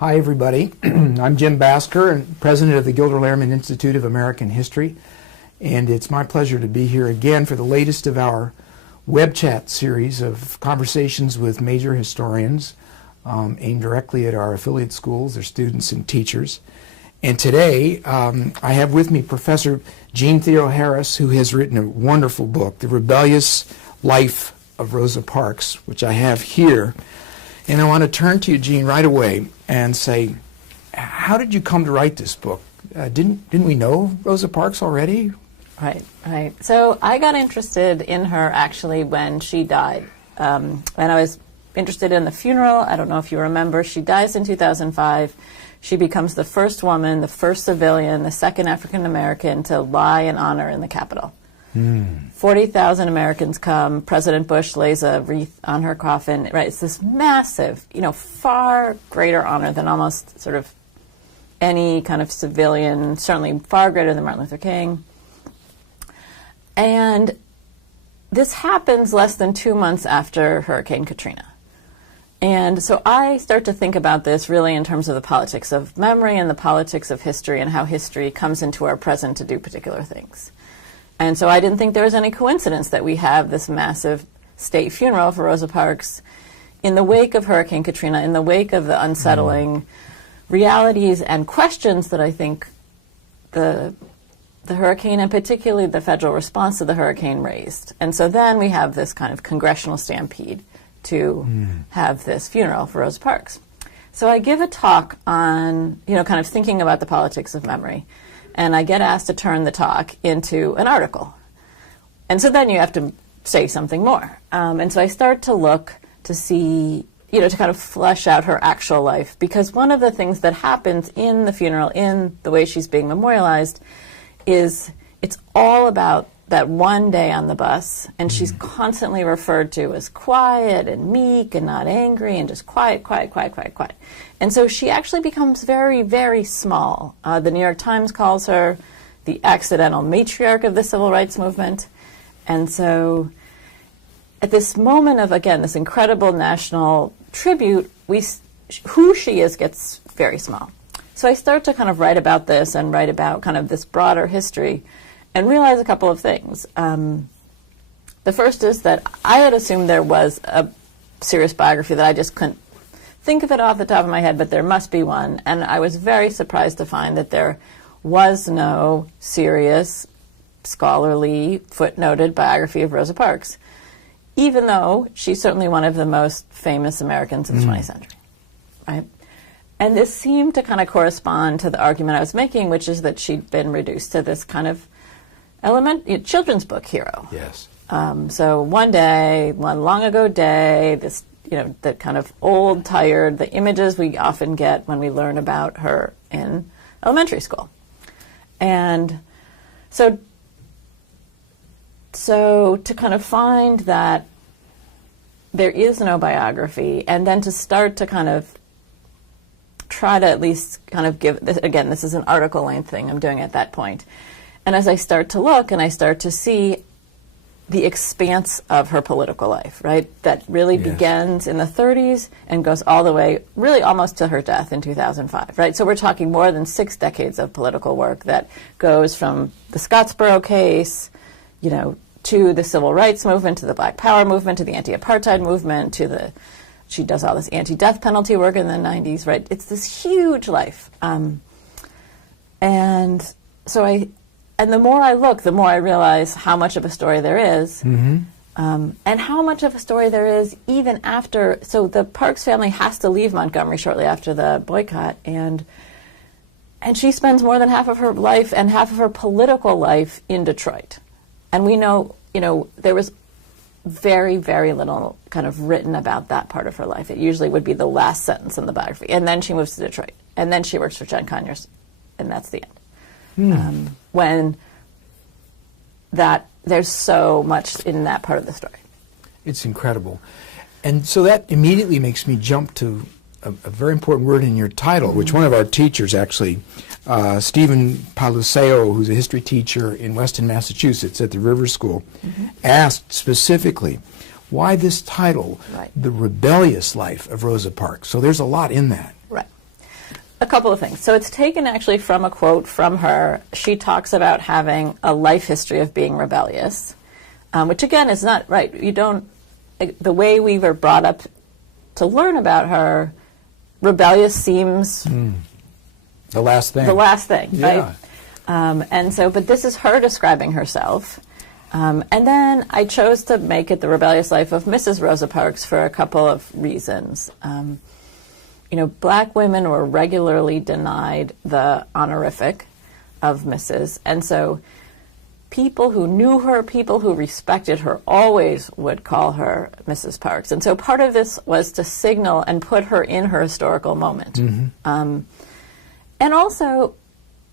Hi, everybody. I'm Jim Basker, and president of the Gilder Lehrman Institute of American History, and it's my pleasure to be here again for the latest of our web chat series of conversations with major historians aimed directly at our affiliate schools, their students and teachers. And today, I have with me Professor Jeanne Theoharis, who has written a wonderful book, The Rebellious Life of Rosa Parks, which I have here. And I want to turn to you, Jeanne, right away and say, how did you come to write this book? Didn't we know Rosa Parks already? Right. So I got interested in her actually when she died. And I was interested in the funeral. I don't know if you remember. She dies in 2005. She becomes the first woman, the first civilian, the second African American to lie in honor in the Capitol. 40,000 Americans come. President Bush lays a wreath on her coffin. Right, it's this massive, far greater honor than almost sort of any kind of civilian, certainly far greater than Martin Luther King. And this happens less than 2 months after Hurricane Katrina. And so I start to think about this really in terms of the politics of memory and the politics of history and how history comes into our present to do particular things. And so I didn't think there was any coincidence that we have this massive state funeral for Rosa Parks in the wake of Hurricane Katrina, in the wake of the unsettling realities and questions that I think the hurricane, and particularly the federal response to the hurricane, raised. And so then we have this kind of congressional stampede to have this funeral for Rosa Parks. So I give a talk on, kind of thinking about the politics of memory. And I get asked to turn the talk into an article. And so then you have to say something more. And so I start to look to see, to kind of flesh out her actual life. Because one of the things that happens in the funeral, in the way she's being memorialized, is it's all about that one day on the bus. And she's constantly referred to as quiet and meek and not angry and just quiet. And so she actually becomes very, very small. The New York Times calls her the accidental matriarch of the civil rights movement. And so at this moment of, again, this incredible national tribute, who she is gets very small. So I start to kind of write about this and write about kind of this broader history and realize a couple of things. The first is that I had assumed there was a serious biography that I just couldn't think of it off the top of my head, but there must be one. And I was very surprised to find that there was no serious, scholarly, footnoted biography of Rosa Parks, even though she's certainly one of the most famous Americans of the 20th century, right? And this seemed to kind of correspond to the argument I was making, which is that she'd been reduced to this kind of children's book hero. Yes. So one long ago day, this, the kind of old, tired, the images we often get when we learn about her in elementary school. And so to kind of find that there is no biography, and then to start to kind of try to at least kind of give, again, this is an article length thing I'm doing at that point. And as I start to look and I start to see the expanse of her political life, right, that really begins in the 30s and goes all the way, really almost to her death in 2005, right? So we're talking more than 6 decades of political work that goes from the Scottsboro case, to the civil rights movement, to the Black Power movement, to the anti-apartheid movement, she does all this anti-death penalty work in the 90s, right? It's this huge life. And the more I look, the more I realize how much of a story there is, and how much of a story there is even after. So the Parks family has to leave Montgomery shortly after the boycott, and she spends more than half of her life and half of her political life in Detroit. And we know, there was very, very little kind of written about that part of her life. It usually would be the last sentence in the biography. And then she moves to Detroit. And then she works for John Conyers. And that's the end. When there's so much in that part of the story. It's incredible. And so that immediately makes me jump to a very important word in your title, which one of our teachers actually, Stephen Paluseo, who's a history teacher in Weston, Massachusetts at the River School, asked specifically, why this title, The Rebellious Life of Rosa Parks? So there's a lot in that. Right. A couple of things. So it's taken actually from a quote from her. She talks about having a life history of being rebellious, which again is not right. You don't, the way we were brought up to learn about her, rebellious seems the last thing. The last thing, yeah. Right? And so, but this is her describing herself. And then I chose to make it the rebellious life of Mrs. Rosa Parks for a couple of reasons. You know, black women were regularly denied the honorific of Mrs. And so people who knew her, people who respected her, always would call her Mrs. Parks. And so part of this was to signal and put her in her historical moment. And also,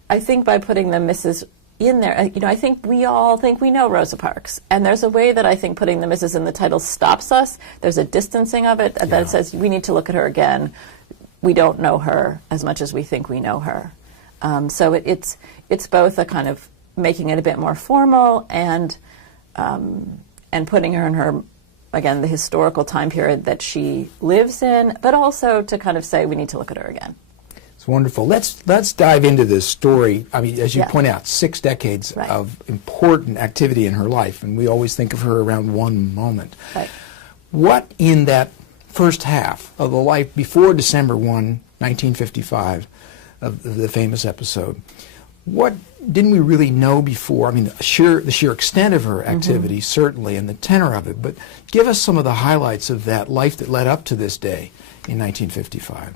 I think by putting the Mrs. in there, you know, I think we all think we know Rosa Parks. And there's a way that I think putting the Mrs. in the title stops us. There's a distancing of it that says we need to look at her again. We don't know her as much as we think we know her. So it's both a kind of making it a bit more formal and putting her in her, again, the historical time period that she lives in, but also to kind of say we need to look at her again. It's wonderful. Let's dive into this story. I mean, as you point out, 6 decades of important activity in her life, and we always think of her around one moment. Right. What in that first half of the life before December 1, 1955, of the famous episode, what didn't we really know before? I mean, the sheer extent of her activity, certainly, and the tenor of it, but give us some of the highlights of that life that led up to this day in 1955.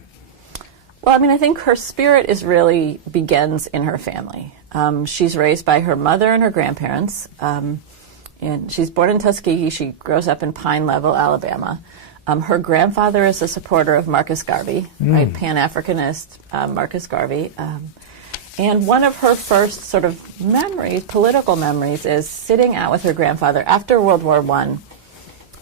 Well, I mean, I think her spirit really begins in her family. She's raised by her mother and her grandparents, and she's born in Tuskegee. She grows up in Pine Level, Alabama. Her grandfather is a supporter of Marcus Garvey, right, Pan-Africanist Marcus Garvey. And one of her first sort of memories, political memories, is sitting out with her grandfather after World War I.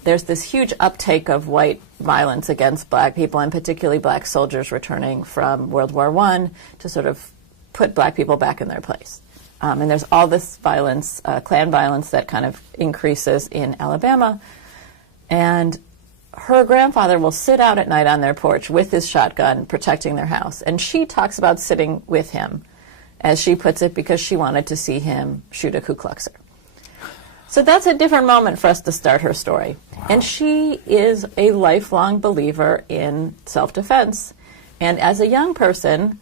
There's this huge uptake of white violence against black people, and particularly black soldiers returning from World War I to sort of put black people back in their place. And there's all this violence, Klan violence, that kind of increases in Alabama. And her grandfather will sit out at night on their porch with his shotgun protecting their house. And she talks about sitting with him, as she puts it, because she wanted to see him shoot a Ku Kluxer. So that's a different moment for us to start her story. Wow. And she is a lifelong believer in self-defense. And as a young person,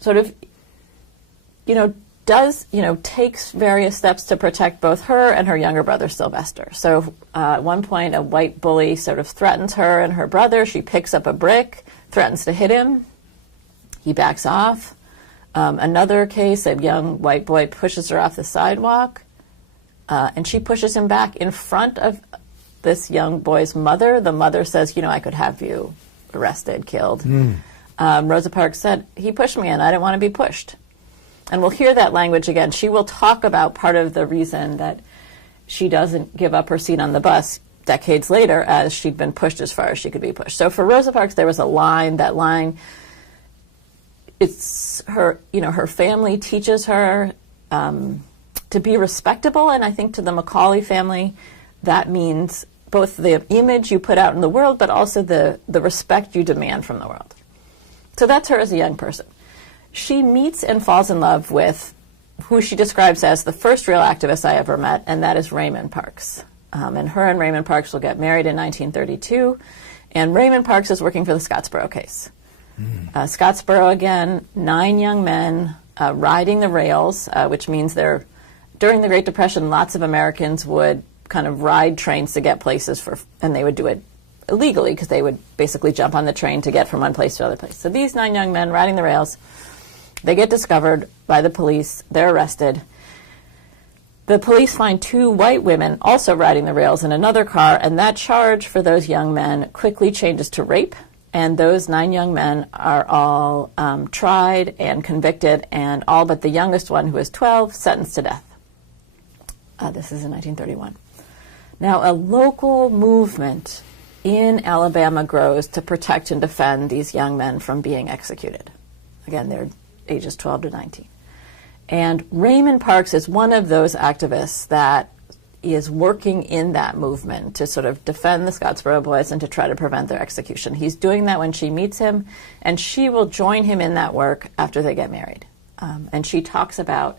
sort of, takes various steps to protect both her and her younger brother, Sylvester. So at one point, a white bully sort of threatens her and her brother. She picks up a brick, threatens to hit him. He backs off. Another case, a young white boy pushes her off the sidewalk, and she pushes him back in front of this young boy's mother. The mother says, I could have you arrested, killed. Rosa Parks said, he pushed me and I didn't want to be pushed. And we'll hear that language again. She will talk about part of the reason that she doesn't give up her seat on the bus decades later, as she'd been pushed as far as she could be pushed. So for Rosa Parks, there was a line, that line, it's her, her family teaches her to be respectable, and I think to the Macaulay family, that means both the image you put out in the world, but also the respect you demand from the world. So that's her as a young person. She meets and falls in love with who she describes as the first real activist I ever met, and that is Raymond Parks. And her and Raymond Parks will get married in 1932, and Raymond Parks is working for the Scottsboro case. Scottsboro, again, 9 young men riding the rails, which means during the Great Depression, lots of Americans would kind of ride trains to get places and they would do it illegally because they would basically jump on the train to get from one place to another place. So these 9 young men riding the rails, they get discovered by the police. They're arrested. The police find 2 white women also riding the rails in another car, and that charge for those young men quickly changes to rape, and those 9 young men are all tried and convicted, and all but the youngest one, who is 12, sentenced to death. This is in 1931. Now, a local movement in Alabama grows to protect and defend these young men from being executed. Again, they're ages 12 to 19. And Raymond Parks is one of those activists that is working in that movement to sort of defend the Scottsboro boys and to try to prevent their execution. He's doing that when she meets him, and she will join him in that work after they get married. And she talks about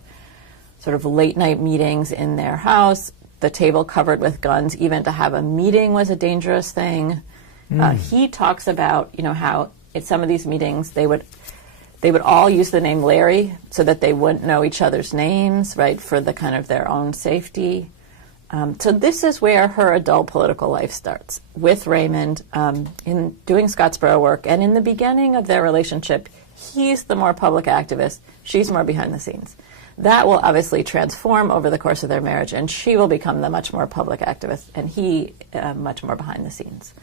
sort of late night meetings in their house, the table covered with guns. Even to have a meeting was a dangerous thing. He talks about, how at some of these meetings they would all use the name Larry so that they wouldn't know each other's names, right, for the kind of their own safety. So this is where her adult political life starts, with Raymond in doing Scottsboro work. And in the beginning of their relationship, he's the more public activist, she's more behind the scenes. That will obviously transform over the course of their marriage, and she will become the much more public activist, and he much more behind the scenes.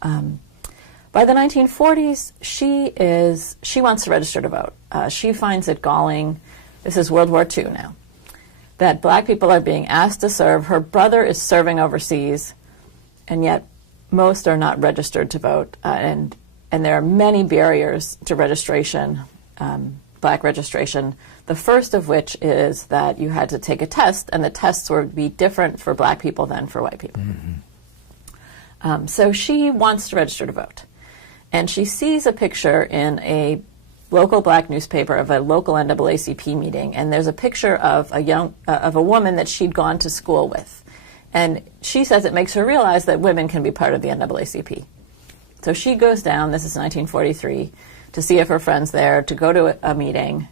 By the 1940s, she wants to register to vote. She finds it galling. This is World War II now, that black people are being asked to serve. Her brother is serving overseas, and yet most are not registered to vote. And there are many barriers to registration, black registration. The first of which is that you had to take a test, and the tests would be different for black people than for white people. So she wants to register to vote. And she sees a picture in a local black newspaper of a local NAACP meeting, and there's a picture of a woman that she'd gone to school with. And she says it makes her realize that women can be part of the NAACP. So she goes down, this is 1943, to see if her friend's there, to go to a meeting.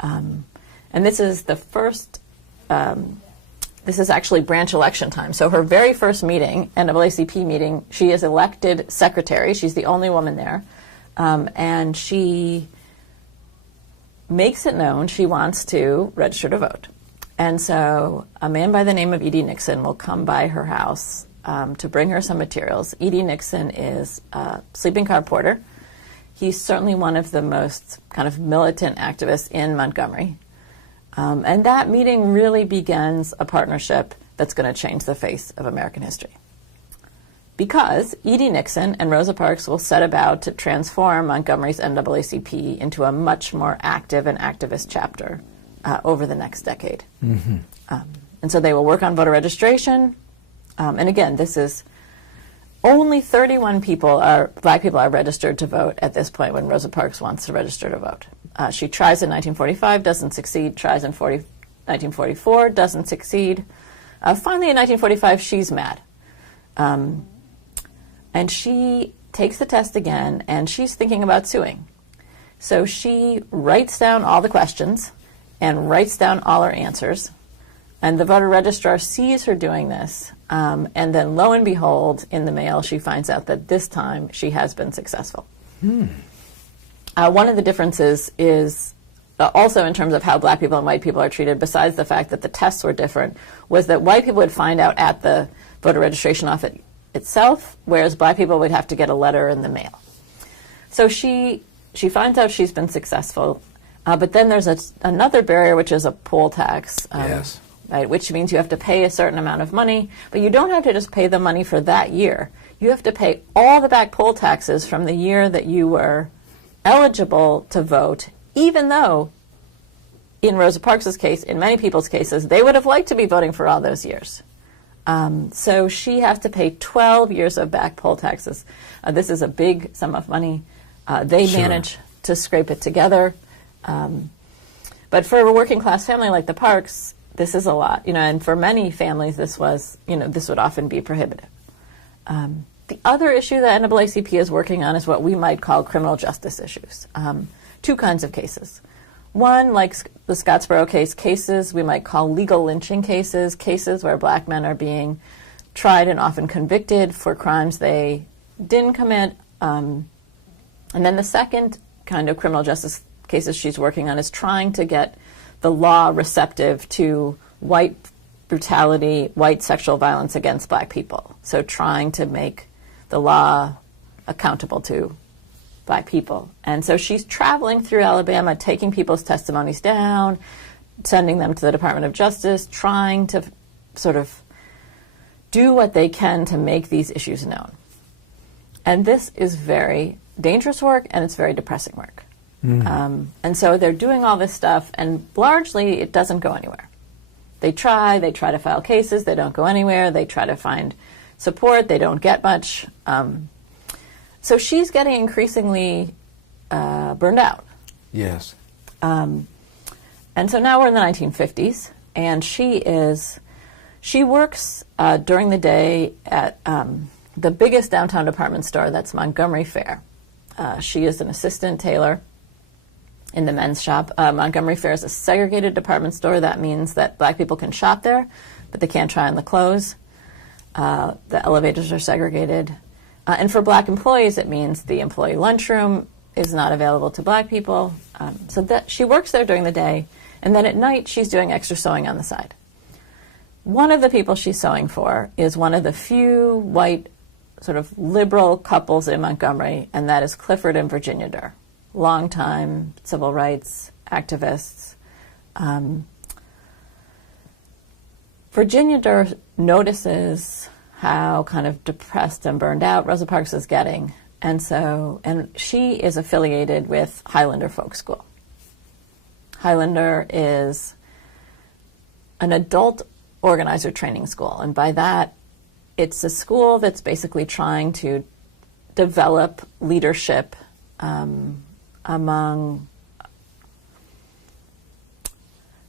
And this is the first, this is actually branch election time. So her very first meeting, NAACP meeting, she is elected secretary. She's the only woman there. And she makes it known she wants to register to vote. And so a man by the name of E.D. Nixon will come by her house to bring her some materials. E.D. Nixon is a sleeping car porter. He's certainly one of the most kind of militant activists in Montgomery. And that meeting really begins a partnership that's going to change the face of American history. Because E.D. Nixon and Rosa Parks will set about to transform Montgomery's NAACP into a much more active and activist chapter over the next decade. And so they will work on voter registration. And again, this is only 31 black people are registered to vote at this point when Rosa Parks wants to register to vote. She tries in 1945, doesn't succeed, tries in 1944, doesn't succeed. Finally, in 1945, she's mad. And she takes the test again, and she's thinking about suing. So she writes down all the questions and writes down all her answers. And the voter registrar sees her doing this. And then, lo and behold, in the mail, she finds out that this time she has been successful. One of the differences is also in terms of how black people and white people are treated, besides the fact that the tests were different, was that white people would find out at the voter registration office itself, whereas black people would have to get a letter in the mail. So she finds out she's been successful, but then there's another barrier, which is a poll tax, right, which means you have to pay a certain amount of money, but you don't have to just pay the money for that year. You have to pay all the back poll taxes from the year that you were eligible to vote, even though, in Rosa Parks' case, in many people's cases, they would have liked to be voting for all those years. So she has to pay 12 years of back poll taxes. This is a big sum of money. They manage to scrape it together. But for a working class family like the Parks, this is a lot. And for many families, this would often be prohibitive. The other issue that NAACP is working on is what we might call criminal justice issues. Two kinds of cases. One, like the Scottsboro cases we might call legal lynching cases, cases where black men are being tried and often convicted for crimes they didn't commit. And then the second kind of criminal justice cases she's working on is trying to get the law receptive to white brutality, white sexual violence against black people. So trying to make the law accountable to black people. And so she's traveling through Alabama, taking people's testimonies down, sending them to the Department of Justice, trying to sort of do what they can to make these issues known. And this is very dangerous work, and it's very depressing work. And so they're doing all this stuff, and largely it doesn't go anywhere. They try to file cases, they don't go anywhere, they try to find support, they don't get much. So she's getting increasingly burned out. Yes. And so now we're in the 1950s, and she works during the day at the biggest downtown department store, that's Montgomery Fair. She is an assistant tailor in the men's shop. Montgomery Fair is a segregated department store. That means that black people can shop there, but they can't try on the clothes. The elevators are segregated. And for black employees, it means the employee lunchroom is not available to black people. So that she works there during the day, and then at night she's doing extra sewing on the side. One of the people she's sewing for is one of the few white sort of liberal couples in Montgomery, and that is Clifford and Virginia Durr, longtime civil rights activists. Virginia Durr notices how kind of depressed and burned out Rosa Parks is getting, and she is affiliated with Highlander Folk School. Highlander is an adult organizer training school, and by that, it's a school that's basically trying to develop leadership among...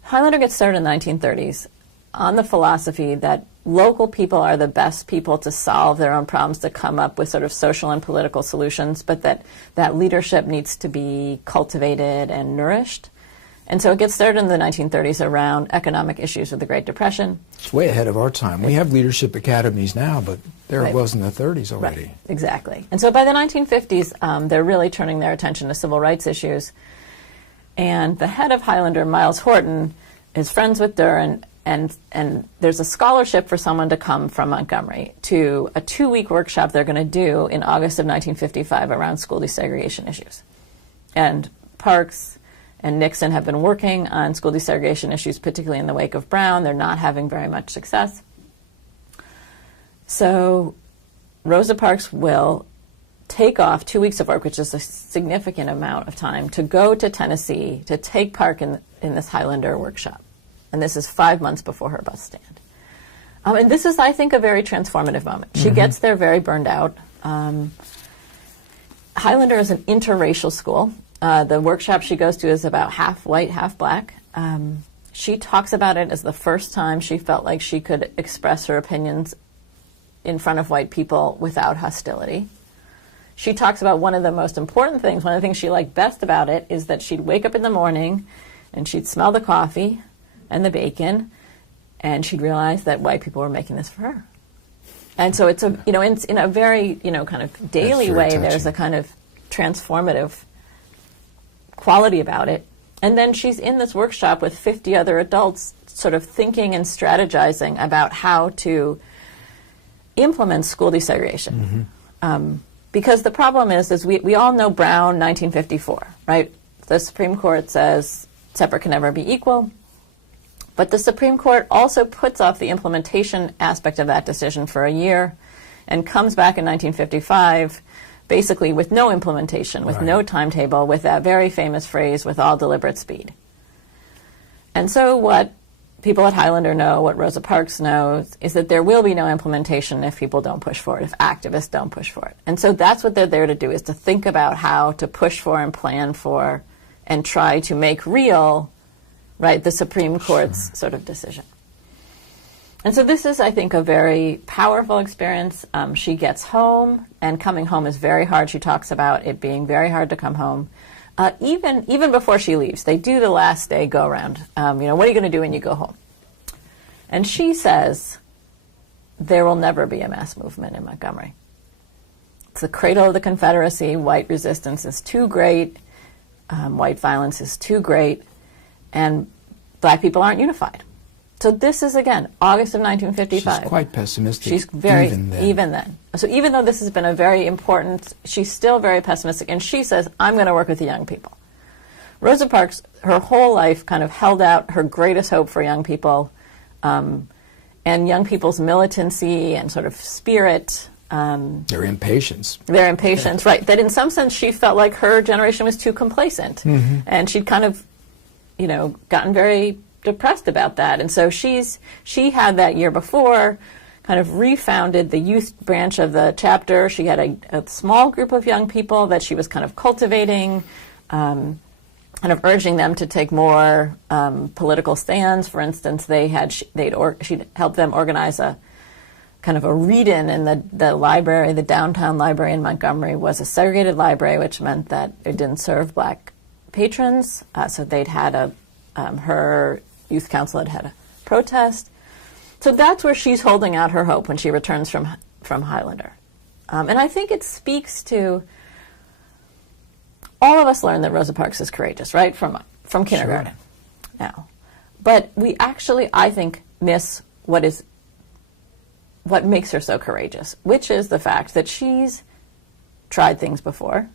Highlander gets started in the 1930s on the philosophy that local people are the best people to solve their own problems, to come up with sort of social and political solutions, but that leadership needs to be cultivated and nourished. And so it gets started in the 1930s around economic issues with the Great Depression. It's way ahead of our time. We have leadership academies now, but there it was in the 30s already. Right. Exactly. And so by the 1950s, they're really turning their attention to civil rights issues. And the head of Highlander, Miles Horton, is friends with Durr, and there's a scholarship for someone to come from Montgomery to a 2-week workshop they're going to do in August of 1955 around school desegregation issues. And Parks and Nixon have been working on school desegregation issues, particularly in the wake of Brown. They're not having very much success. So Rosa Parks will take off 2 weeks of work, which is a significant amount of time, to go to Tennessee to take part in this Highlander workshop. And this is 5 months before her bus stand. And this is, I think, a very transformative moment. She gets there very burned out. Highlander is an interracial school. The workshop she goes to is about half white, half black. She talks about it as the first time she felt like she could express her opinions in front of white people without hostility. She talks about one of the most important things, one of the things she liked best about it, is that she'd wake up in the morning and she'd smell the coffee and the bacon, and she'd realize that white people were making this for her. And so it's in a very, kind of daily way, touching. There's a kind of transformative quality about it. And then she's in this workshop with 50 other adults sort of thinking and strategizing about how to implement school desegregation. Because the problem is we all know Brown, 1954, right? The Supreme Court says separate can never be equal. But the Supreme Court also puts off the implementation aspect of that decision for a year and comes back in 1955 basically with no implementation, with no timetable, with that very famous phrase, with all deliberate speed. And so what people at Highlander know, what Rosa Parks knows, is that there will be no implementation if people don't push for it, if activists don't push for it. And so that's what they're there to do, is to think about how to push for and plan for and try to make real, right, the Supreme Court's sort of decision. And so this is, I think, a very powerful experience. She gets home, and coming home is very hard. She talks about it being very hard to come home. Even before she leaves, they do the last day go-around. What are you going to do when you go home? And she says, there will never be a mass movement in Montgomery. It's the cradle of the Confederacy. White resistance is too great. White violence is too great. And black people aren't unified. So this is, again, August of 1955. She's quite pessimistic. She's very, even then. So even though this has been a very important, she's still very pessimistic. And she says, I'm going to work with the young people. Rosa Parks, her whole life, kind of held out her greatest hope for young people and young people's militancy and sort of spirit. Their impatience. Their impatience, right. That in some sense she felt like her generation was too complacent. And she'd kind of, gotten very depressed about that. And so she had that year before kind of refounded the youth branch of the chapter. She had a small group of young people that she was kind of cultivating, kind of urging them to take more political stands. For instance, she'd helped them organize a kind of a read-in in the library. The downtown library in Montgomery was a segregated library, which meant that it didn't serve black patrons. So they'd had her youth council had a protest. So that's where she's holding out her hope when she returns from Highlander. And I think it speaks to, all of us learn that Rosa Parks is courageous, right, from kindergarten now. But we actually, I think, miss what makes her so courageous, which is the fact that she's tried things before,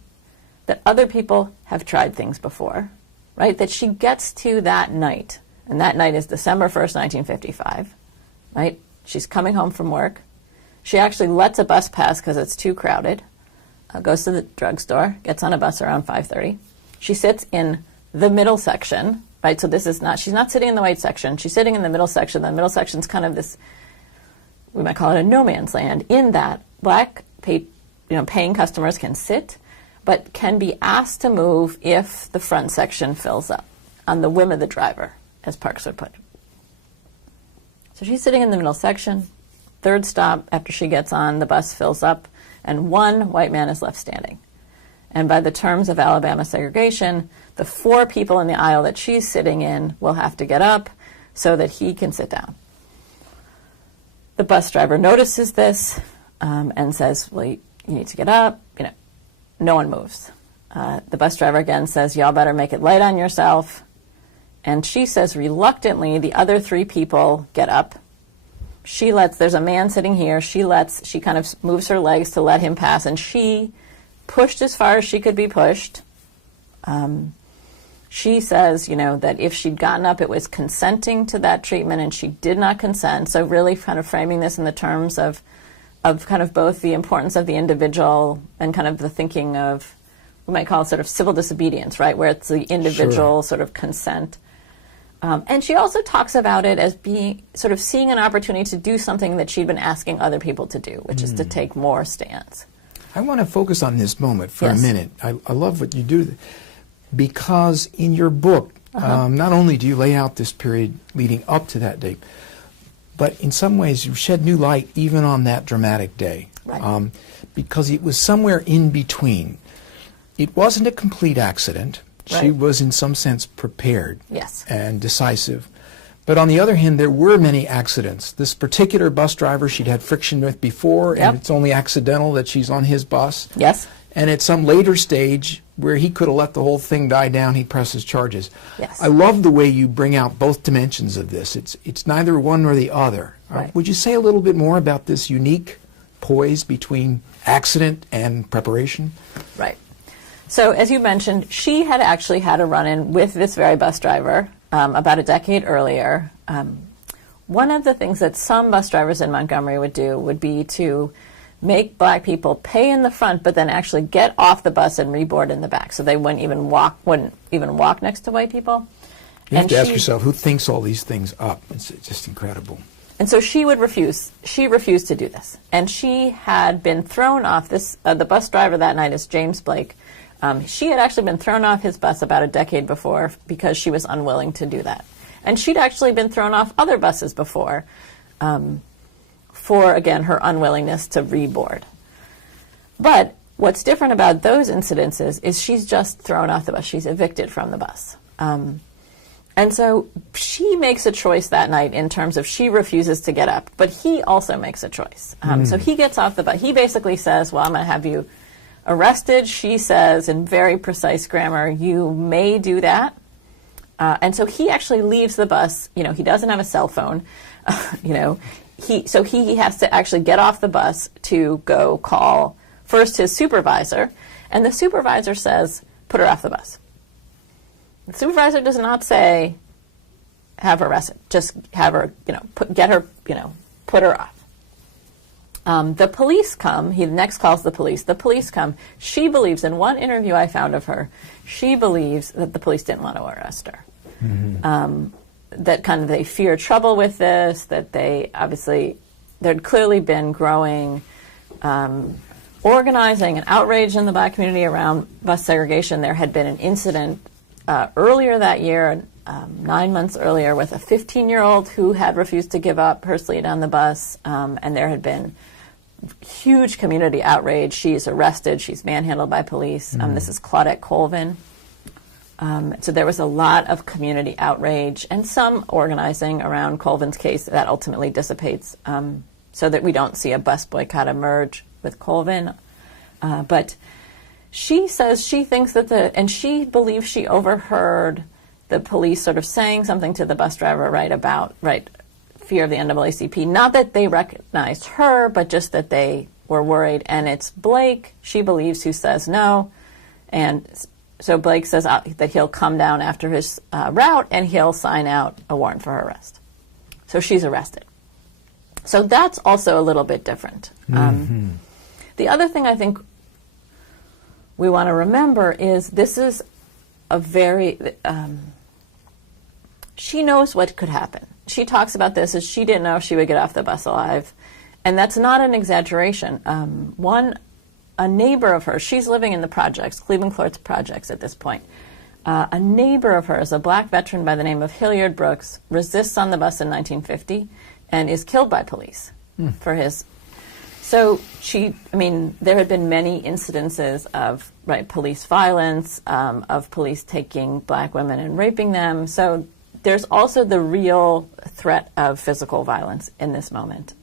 that other people have tried things before, right, that she gets to that night, and that night is December 1st, 1955, right? She's coming home from work. She actually lets a bus pass because it's too crowded, goes to the drugstore, gets on a bus around 5:30. She sits in the middle section, right? So she's not sitting in the white section. She's sitting in the middle section. The middle section's kind of this, we might call it a no man's land, in that black paying customers can sit, but can be asked to move if the front section fills up, on the whim of the driver, as Parks would put it. So she's sitting in the middle section. Third stop after she gets on, the bus fills up, and one white man is left standing. And by the terms of Alabama segregation, the 4 people in the aisle that she's sitting in will have to get up so that he can sit down. The bus driver notices this and says, well, you need to get up. No one moves. The bus driver again says, y'all better make it light on yourself. And she says reluctantly, the other 3 people get up. There's a man sitting here. She kind of moves her legs to let him pass, and she pushed as far as she could be pushed. She says, that if she'd gotten up, it was consenting to that treatment, and she did not consent. So really kind of framing this in the terms of kind of both the importance of the individual and kind of the thinking of, we might call it sort of civil disobedience, right, where it's the individual sort of consent. And she also talks about it as being sort of seeing an opportunity to do something that she'd been asking other people to do, which is to take more stands. I want to focus on this moment for a minute. I love what you do, because in your book, not only do you lay out this period leading up to that date, but in some ways you shed new light even on that dramatic day, right. Because it was somewhere in between. It wasn't a complete accident. Right. She was in some sense prepared and decisive. But on the other hand, there were many accidents. This particular bus driver she'd had friction with before, and it's only accidental that she's on his bus. Yes. And at some later stage, where he could have let the whole thing die down, he presses charges. Yes. I love the way you bring out both dimensions of this. It's neither one nor the other. Right. Would you say a little bit more about this unique poise between accident and preparation? Right. So as you mentioned, she had actually had a run-in with this very bus driver about a decade earlier. One of the things that some bus drivers in Montgomery would do would be to make black people pay in the front, but then actually get off the bus and reboard in the back, so they wouldn't even walk next to white people. You have to ask yourself, who thinks all these things up? It's just incredible. And so she would refuse. She refused to do this, and she had been thrown off this. The bus driver that night is James Blake. She had actually been thrown off his bus about a decade before because she was unwilling to do that. And she'd actually been thrown off other buses before for, again, her unwillingness to reboard. But what's different about those incidences is she's just thrown off the bus. She's evicted from the bus. And so she makes a choice that night in terms of she refuses to get up, but he also makes a choice. So he gets off the bus. He basically says, well, I'm going to have you arrested. She says in very precise grammar, you may do that. And so he actually leaves the bus. He doesn't have a cell phone. So he has to actually get off the bus to go call first his supervisor. And the supervisor says, put her off the bus. The supervisor does not say, have her arrested. Just have her, put her off. The police come. He next calls the police. The police come. She believes, in one interview I found of her, she believes that the police didn't want to arrest her. that kind of they fear trouble with this, that they obviously, there'd clearly been growing organizing and outrage in the black community around bus segregation. There had been an incident earlier that year, 9 months earlier, with a 15-year-old who had refused to give up her seat on the bus, and there had been huge community outrage. She's arrested. She's manhandled by police. This is Claudette Colvin. So there was a lot of community outrage and some organizing around Colvin's case that ultimately dissipates, so that we don't see a bus boycott emerge with Colvin. But she says she thinks that and she believes she overheard the police sort of saying something to the bus driver, about fear of the NAACP. Not that they recognized her, but just that they were worried. And it's Blake, she believes, who says no. And so Blake says that he'll come down after his route and he'll sign out a warrant for her arrest. So she's arrested. So that's also a little bit different. The other thing I think we want to remember is this is a very, she knows what could happen. She talks about this as she didn't know if she would get off the bus alive. And that's not an exaggeration. A neighbor of hers, she's living in the projects, Cleveland Courts projects at this point. A neighbor of hers, a black veteran by the name of Hilliard Brooks, resists on the bus in 1950 and is killed by police for his. So there had been many incidences of police violence, of police taking black women and raping them. So there's also the real threat of physical violence in this moment.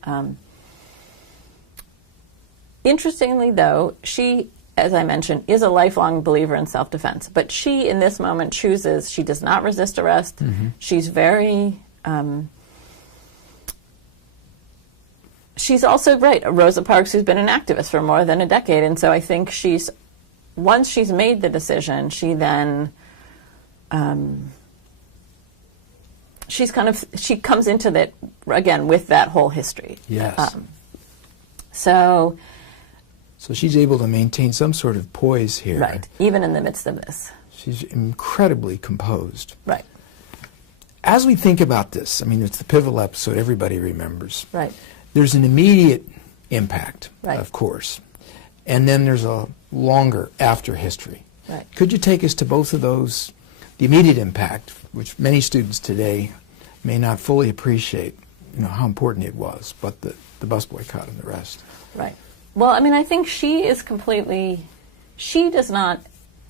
Interestingly, though, she, as I mentioned, is a lifelong believer in self-defense. But she, in this moment, chooses, she does not resist arrest. She's very, she's also, Rosa Parks, who's been an activist for more than a decade. And so I think once she's made the decision, she then, she comes into that, again, with that whole history. Yes. So she's able to maintain some sort of poise here. Right, even in the midst of this. She's incredibly composed. Right. As we think about this, it's the pivotal episode everybody remembers. Right. There's an immediate impact, right, of course, and then there's a longer after history. Right. Could you take us to both of those? The immediate impact, which many students today may not fully appreciate, how important it was, but the bus boycott and the rest. Right. Well, I think she does not,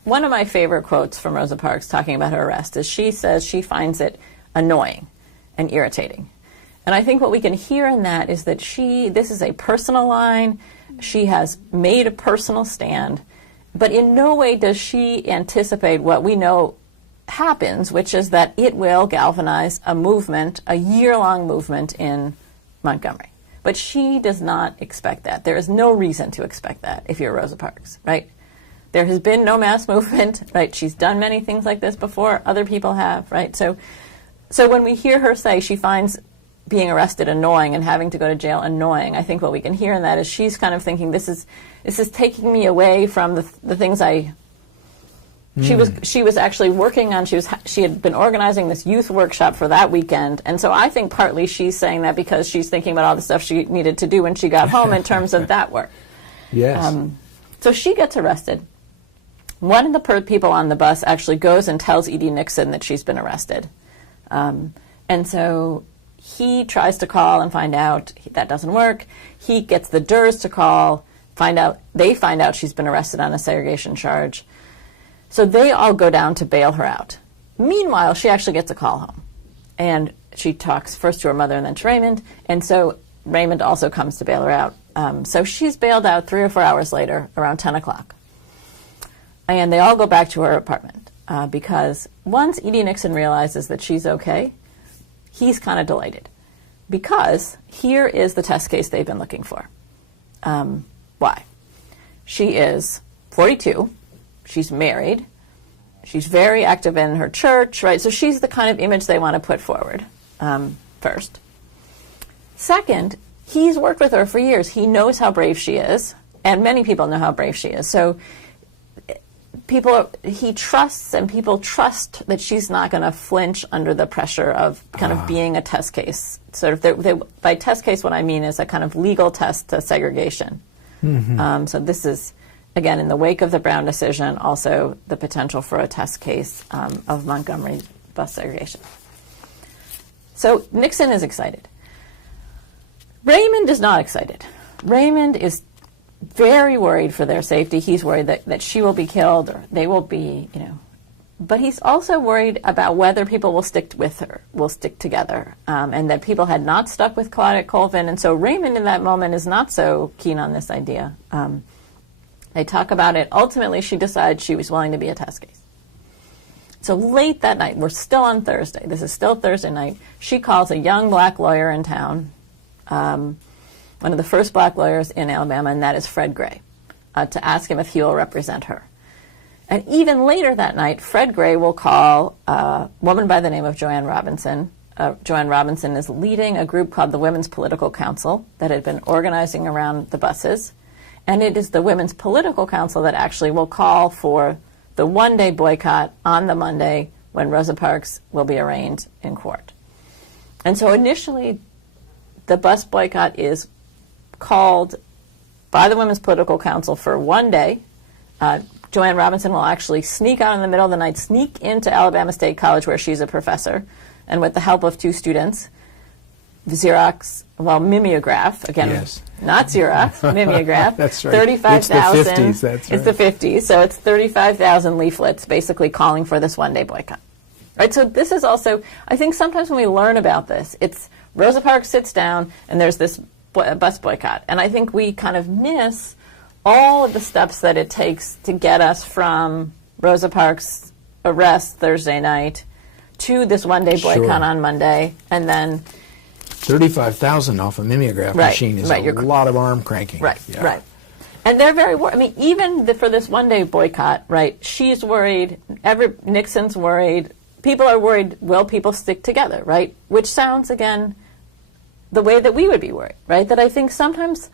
one of my favorite quotes from Rosa Parks talking about her arrest is she says she finds it annoying and irritating. And I think what we can hear in that is that this is a personal line, she has made a personal stand, but in no way does she anticipate what we know happens, which is that it will galvanize a movement, a year-long movement in Montgomery. But she does not expect that. There is no reason to expect that if you're Rosa Parks, right? There has been no mass movement, right? She's done many things like this before. Other people have, right? So when we hear her say she finds being arrested annoying and having to go to jail annoying, I think what we can hear in that is she's kind of thinking this is taking me away from the things I. She was actually working on. She had been organizing this youth workshop for that weekend, and so I think partly she's saying that because she's thinking about all the stuff she needed to do when she got home in terms of that work. Yes. So she gets arrested. One of the people on the bus actually goes and tells E.D. Nixon that she's been arrested, and so he tries to call and find out that doesn't work. He gets the DERS to call, they find out she's been arrested on a segregation charge. So they all go down to bail her out. Meanwhile, she actually gets a call home. And she talks first to her mother and then to Raymond. And so Raymond also comes to bail her out. So she's bailed out 3 or 4 hours later, around 10 o'clock. And they all go back to her apartment. Because once E.D. Nixon realizes that she's okay, he's kind of delighted. Because here is the test case they've been looking for. Why? She is 42. She's married. She's very active in her church, right? So she's the kind of image they want to put forward, first. Second, he's worked with her for years. He knows how brave she is, and many people know how brave she is. So he trusts, and people trust that she's not going to flinch under the pressure of kind of being a test case. Sort of, by test case, what I mean is a kind of legal test to segregation. Mm-hmm. So this is, again, in the wake of the Brown decision, also the potential for a test case of Montgomery bus segregation. So Nixon is excited. Raymond is not excited. Raymond is very worried for their safety. He's worried that she will be killed, or they will be, But he's also worried about whether people will stick with her, will stick together, and that people had not stuck with Claudette Colvin. And so Raymond in that moment is not so keen on this idea. They talk about it. Ultimately, she decides she was willing to be a test case. So late that night, we're still on Thursday. This is still Thursday night. She calls a young black lawyer in town, one of the first black lawyers in Alabama, and that is Fred Gray, to ask him if he will represent her. And even later that night, Fred Gray will call a woman by the name of Joanne Robinson. Joanne Robinson is leading a group called the Women's Political Council that had been organizing around the buses. And it is the Women's Political Council that actually will call for the one-day boycott on the Monday when Rosa Parks will be arraigned in court. And so initially, the bus boycott is called by the Women's Political Council for one day. Joanne Robinson will actually sneak out in the middle of the night, sneak into Alabama State College where she's a professor, and with the help of two students, mimeograph, again, yes. Not Xerox, mimeograph. That's right. 35,000. It's the 50s, that's right. It's the 50s, so it's 35,000 leaflets basically calling for this one-day boycott. Right, so this is also, I think sometimes when we learn about this, it's Rosa Parks sits down and there's this bus boycott. And I think we kind of miss all of the steps that it takes to get us from Rosa Parks' arrest Thursday night to this one-day boycott on Monday, and then 35,000 off a mimeograph machine is a lot of arm cranking. Right, right. And they're very worried. I mean, even for this one-day boycott, right, she's worried, Nixon's worried, people are worried, will people stick together, right? Which sounds, again, the way that we would be worried, right? That I think sometimes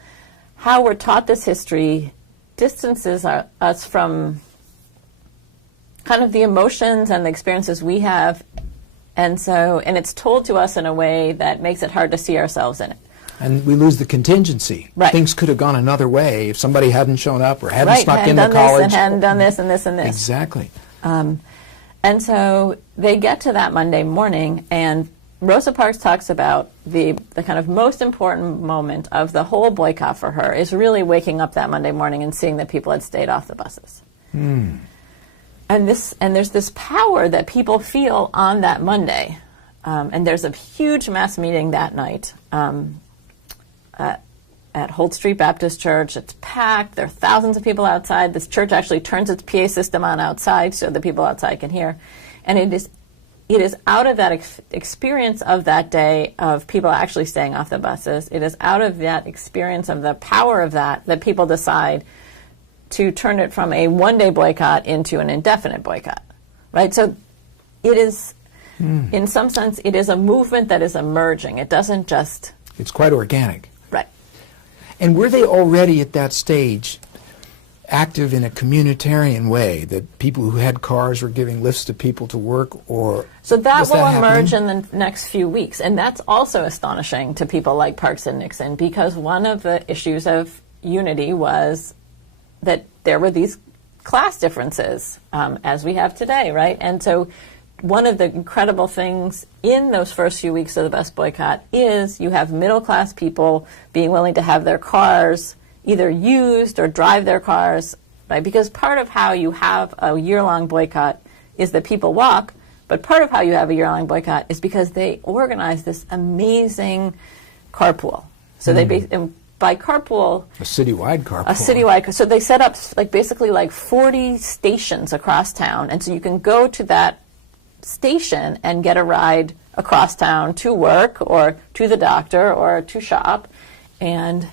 how we're taught this history distances us from kind of the emotions and the experiences we have, and it's told to us in a way that makes it hard to see ourselves in it. And we lose the contingency. Right. Things could have gone another way if somebody hadn't shown up or hadn't snuck into college. And hadn't done this and this and this. Exactly. And so they get to that Monday morning, and Rosa Parks talks about the kind of most important moment of the whole boycott for her is really waking up that Monday morning and seeing that people had stayed off the buses. And there's this power that people feel on that Monday. And there's a huge mass meeting that night at Holt Street Baptist Church. It's packed. There are thousands of people outside. This church actually turns its PA system on outside so the people outside can hear. And it is out of that experience of that day of people actually staying off the buses, it is out of that experience of the power of that people decide to turn it from a one-day boycott into an indefinite boycott, right? So it is, in some sense, it is a movement that is emerging. It doesn't just... It's quite organic. Right. And were they already at that stage active in a communitarian way, that people who had cars were giving lifts to people to work, or... So that will emerge in the next few weeks, and that's also astonishing to people like Parks and Nixon, because one of the issues of unity was that there were these class differences, as we have today, right? And so one of the incredible things in those first few weeks of the bus boycott is you have middle-class people being willing to have their cars either used or drive their cars, right? Because part of how you have a year-long boycott is that people walk, but part of how you have a year-long boycott is because they organize this amazing carpool. So by carpool, a citywide carpool. A citywide. So they set up basically 40 stations across town, and so you can go to that station and get a ride across town to work or to the doctor or to shop, and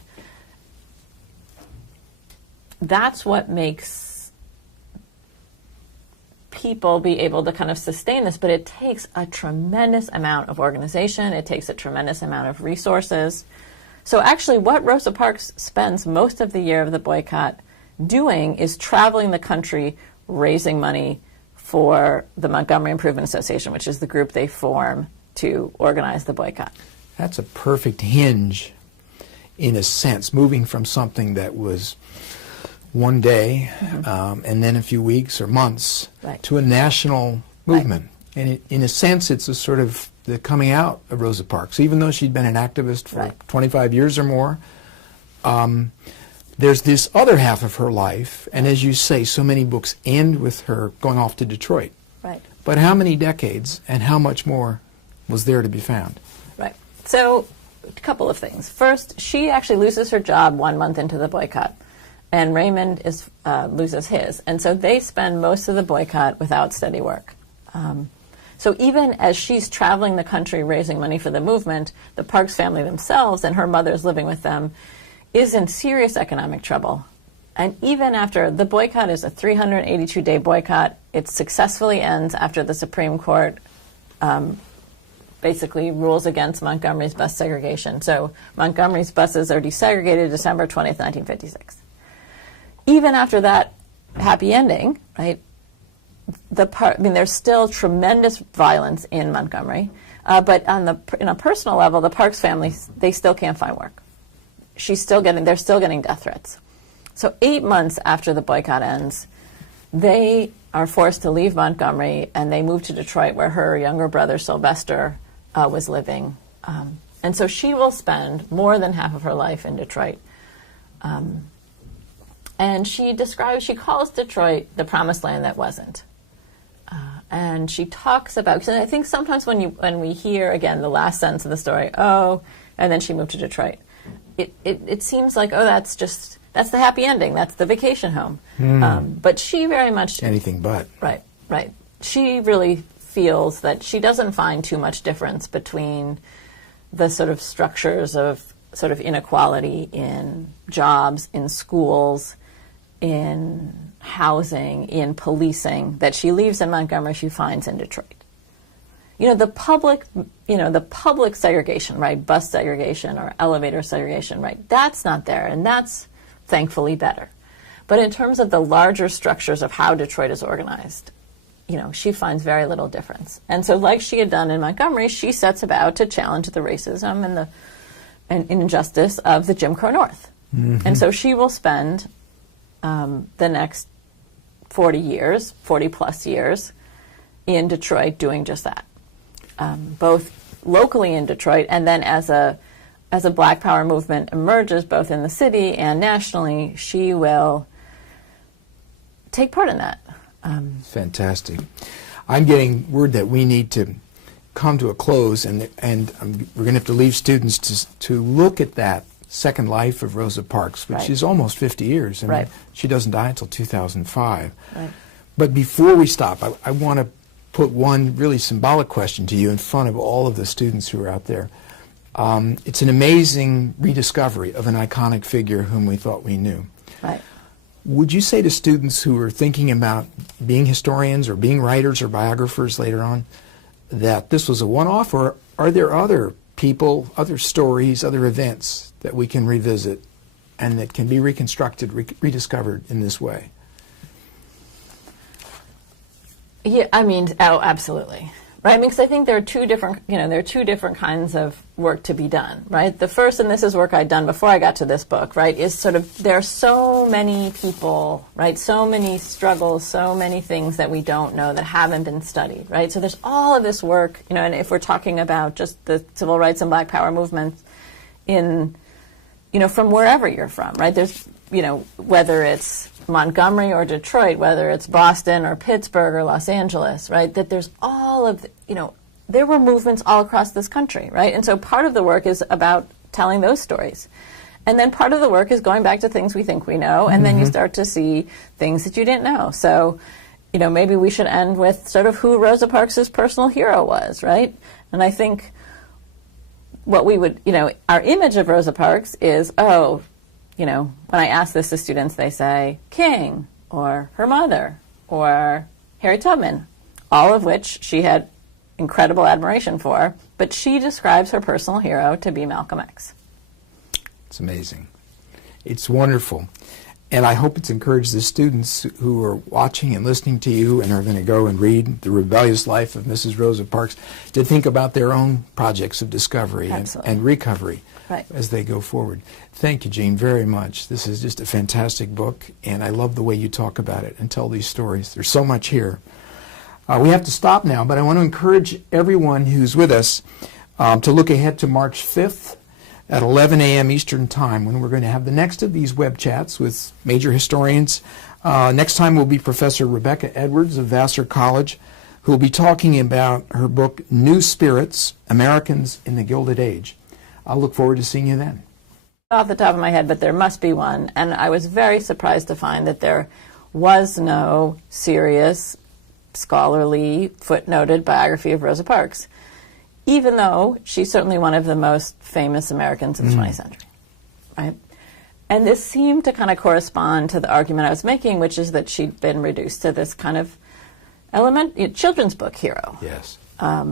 that's what makes people be able to kind of sustain this. But it takes a tremendous amount of organization. It takes a tremendous amount of resources. So actually what Rosa Parks spends most of the year of the boycott doing is traveling the country, raising money for the Montgomery Improvement Association, which is the group they form to organize the boycott. That's a perfect hinge, in a sense, moving from something that was one day and then a few weeks or months to a national movement. And in a sense, it's a sort of the coming out of Rosa Parks. Even though she'd been an activist for 25 years or more, there's this other half of her life, and as you say, so many books end with her going off to Detroit. Right. But how many decades and how much more was there to be found? Right. So, a couple of things. First, she actually loses her job 1 month into the boycott, and Raymond loses his. And so they spend most of the boycott without steady work. So even as she's traveling the country raising money for the movement, the Parks family themselves, and her mother's living with them, is in serious economic trouble. And even after the boycott is a 382-day boycott, it successfully ends after the Supreme Court basically rules against Montgomery's bus segregation. So Montgomery's buses are desegregated December 20th, 1956. Even after that happy ending, right, there's still tremendous violence in Montgomery, but in a personal level, the Parks family, they still can't find work. They're still getting death threats. So 8 months after the boycott ends, they are forced to leave Montgomery and they move to Detroit, where her younger brother Sylvester was living. And so she will spend more than half of her life in Detroit. And she calls Detroit the promised land that wasn't. And she talks about, because I think sometimes when we hear, again, the last sentence of the story, and then she moved to Detroit, it seems like, that's the happy ending, that's the vacation home. But she very much... Anything but. Right. She really feels that she doesn't find too much difference between the sort of structures of sort of inequality in jobs, in schools, in housing, in policing, that she leaves in Montgomery, she finds in Detroit. The public segregation, right, bus segregation or elevator segregation, right, that's not there, and that's thankfully better. But in terms of the larger structures of how Detroit is organized, she finds very little difference. And so, like she had done in Montgomery, she sets about to challenge the racism and injustice of the Jim Crow North. And so she will spend the next 40 plus years in Detroit doing just that. Both locally in Detroit, and then as a Black Power movement emerges both in the city and nationally, she will take part in that. Fantastic. I'm getting word that we need to come to a close, and we're going to have to leave students to look at that second life of Rosa Parks, which is almost 50 years, and she doesn't die until 2005. Right. But before we stop, I want to put one really symbolic question to you in front of all of the students who are out there. It's an amazing rediscovery of an iconic figure whom we thought we knew. Right. Would you say to students who are thinking about being historians or being writers or biographers later on that this was a one-off, or are there other people, other stories, other events that we can revisit and that can be reconstructed, rediscovered in this way? Yeah, absolutely. Right, because I think there are two different kinds of work to be done, right? The first, and this is work I'd done before I got to this book, right, is sort of there are so many people, right, so many struggles, so many things that we don't know that haven't been studied, right? So there's all of this work, and if we're talking about just the civil rights and Black Power movements from wherever you're from, right? There's, whether it's Montgomery or Detroit, whether it's Boston or Pittsburgh or Los Angeles, right, that there's all of, there were movements all across this country, right? And so part of the work is about telling those stories. And then part of the work is going back to things we think we know, and then you start to see things that you didn't know. So, maybe we should end with sort of who Rosa Parks' personal hero was, right? And I think what we would, our image of Rosa Parks is, when I ask this to students, they say King, or her mother, or Harriet Tubman, all of which she had incredible admiration for, but she describes her personal hero to be Malcolm X. It's amazing. It's wonderful. And I hope it's encouraged the students who are watching and listening to you and are going to go and read The Rebellious Life of Mrs. Rosa Parks to think about their own projects of discovery and recovery as they go forward. Thank you, Jeanne, very much. This is just a fantastic book, and I love the way you talk about it and tell these stories. There's so much here. We have to stop now, but I want to encourage everyone who's with us to look ahead to March 5th at 11 a.m. Eastern Time, when we're going to have the next of these web chats with major historians. Next time will be Professor Rebecca Edwards of Vassar College, who will be talking about her book, New Spirits, Americans in the Gilded Age. I'll look forward to seeing you then. Off the top of my head, but there must be one, and I was very surprised to find that there was no serious, scholarly, footnoted biography of Rosa Parks, even though she's certainly one of the most famous Americans of the 20th century, right? And this seemed to kind of correspond to the argument I was making, which is that she'd been reduced to this kind of children's book hero. Yes.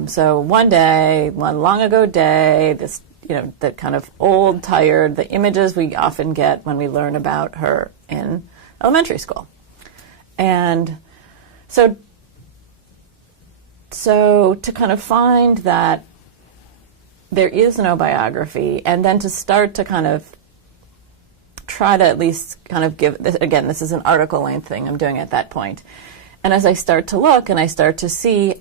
So one day, one long ago day, this, the kind of old, tired, the images we often get when we learn about her in elementary school. And so to kind of find that there is no biography, and then to start to kind of try to at least kind of give, again, this is an article length thing I'm doing at that point. And as I start to look and I start to see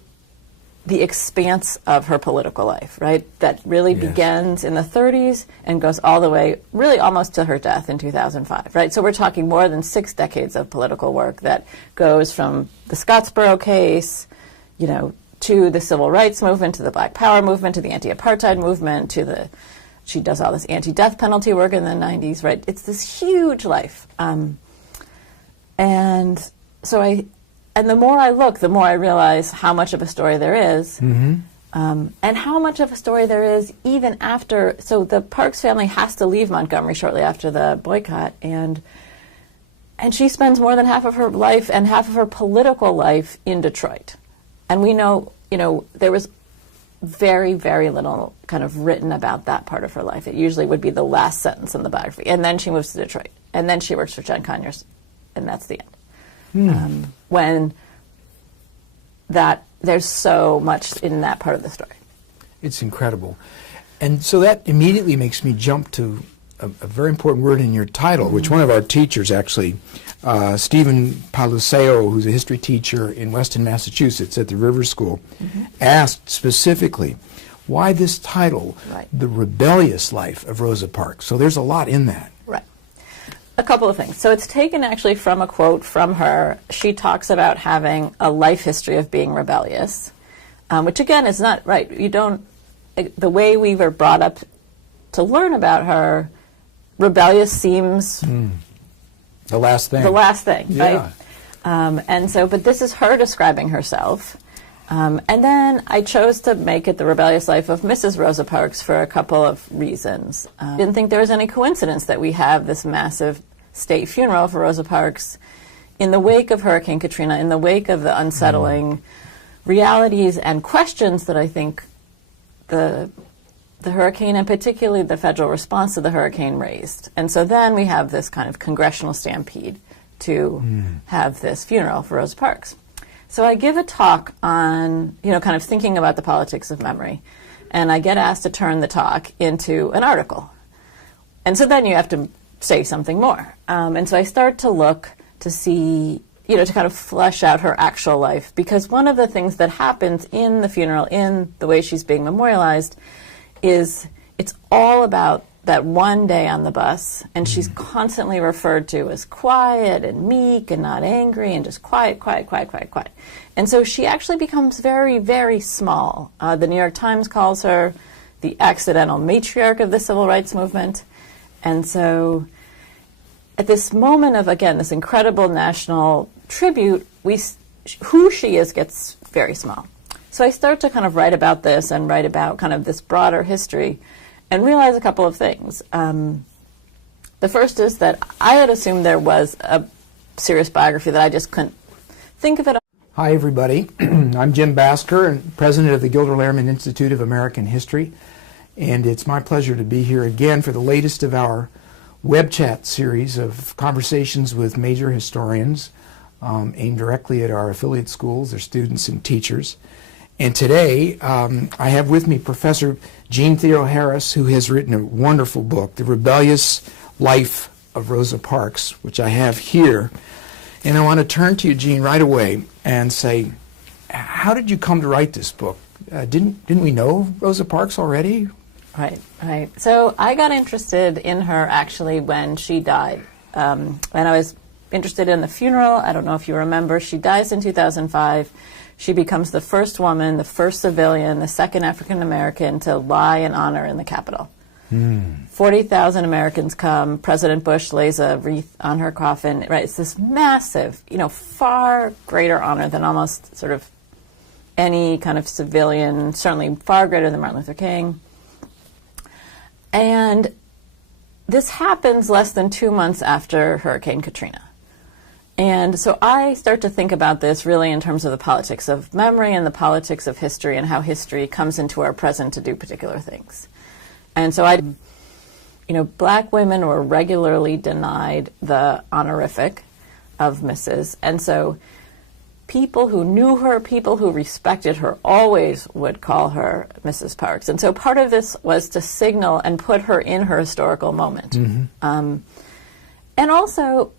the expanse of her political life, right, that really begins in the 30s and goes all the way, really almost to her death in 2005, right? So we're talking more than 6 decades of political work that goes from the Scottsboro case, to the civil rights movement, to the Black Power movement, to the anti-apartheid movement, she does all this anti-death penalty work in the 90s, right? It's this huge life. And the more I look, the more I realize how much of a story there is, and how much of a story there is even after. So the Parks family has to leave Montgomery shortly after the boycott, and she spends more than half of her life and half of her political life in Detroit. And we know, there was very, very little kind of written about that part of her life. It usually would be the last sentence in the biography. And then she moves to Detroit. And then she works for John Conyers. And that's the end. When there's so much in that part of the story. It's incredible. And so that immediately makes me jump to a very important word in your title, which one of our teachers actually, Stephen Paluseo, who's a history teacher in Weston, Massachusetts at the River School, asked specifically, why this title, The Rebellious Life of Rosa Parks? So there's a lot in that. Right. A couple of things. So it's taken actually from a quote from her. She talks about having a life history of being rebellious, which again is not right. The way we were brought up to learn about her, rebellious seems the last thing. Right? But this is her describing herself. And then I chose to make it The Rebellious Life of Mrs. Rosa Parks for a couple of reasons. I didn't think there was any coincidence that we have this massive state funeral for Rosa Parks in the wake of Hurricane Katrina, in the wake of the unsettling realities and questions that I think the hurricane, and particularly the federal response to the hurricane, raised. And so then we have this kind of congressional stampede to have this funeral for Rosa Parks. So I give a talk on, kind of thinking about the politics of memory, and I get asked to turn the talk into an article. And so then you have to say something more. And so I start to look to see, to kind of flesh out her actual life, because one of the things that happens in the funeral, in the way she's being memorialized, is it's all about that one day on the bus, and she's constantly referred to as quiet and meek and not angry and just quiet. And so she actually becomes very, very small. The New York Times calls her the accidental matriarch of the civil rights movement. And so at this moment of, again, this incredible national tribute, who she is gets very small. So I start to kind of write about this and write about kind of this broader history and realize a couple of things. The first is that I had assumed there was a serious biography that I just couldn't think of it. Hi, everybody. I'm Jim Basker, and president of the Gilder Lehrman Institute of American History. And it's my pleasure to be here again for the latest of our web chat series of conversations with major historians aimed directly at our affiliate schools, their students and teachers. And today, I have with me Professor Jeanne Theoharis, who has written a wonderful book, The Rebellious Life of Rosa Parks, which I have here. And I want to turn to you, Jeanne, right away and say, how did you come to write this book? Didn't we know Rosa Parks already? Right. So I got interested in her actually when she died. And I was interested in the funeral. I don't know if you remember. She dies in 2005. She becomes the first woman, the first civilian, the second African American to lie in honor in the Capitol. 40,000 Americans come. President Bush lays a wreath on her coffin. Right, it's this massive, far greater honor than almost sort of any kind of civilian, certainly far greater than Martin Luther King. And this happens less than 2 months after Hurricane Katrina. And so I start to think about this really in terms of the politics of memory and the politics of history and how history comes into our present to do particular things. And so black women were regularly denied the honorific of Mrs. And so people who knew her, people who respected her, always would call her Mrs. Parks. And so part of this was to signal and put her in her historical moment. Mm-hmm. And also,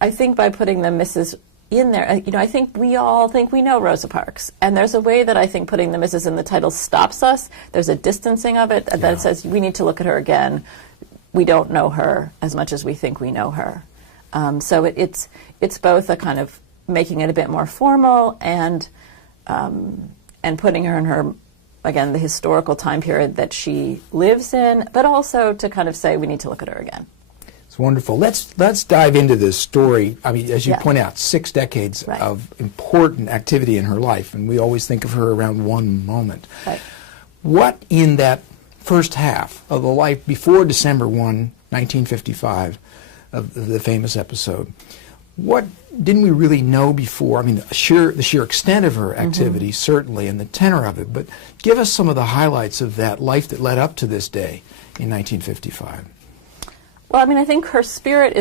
I think by putting the Mrs. in there, I think we all think we know Rosa Parks. And there's a way that I think putting the Mrs. in the title stops us. There's a distancing of it that says we need to look at her again. We don't know her as much as we think we know her. So it's both a kind of making it a bit more formal and putting her in her, again, the historical time period that she lives in, but also to kind of say we need to look at her again. It's wonderful. Let's dive into this story. I mean, as you point out, 6 decades of important activity in her life, and we always think of her around one moment. Right. What in that first half of the life before December 1, 1955, of the famous episode, what didn't we really know before? I mean, the sheer extent of her activity, certainly, and the tenor of it, but give us some of the highlights of that life that led up to this day in 1955. Well, I mean, I think her spirit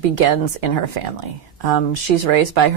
begins in her family. She's raised by her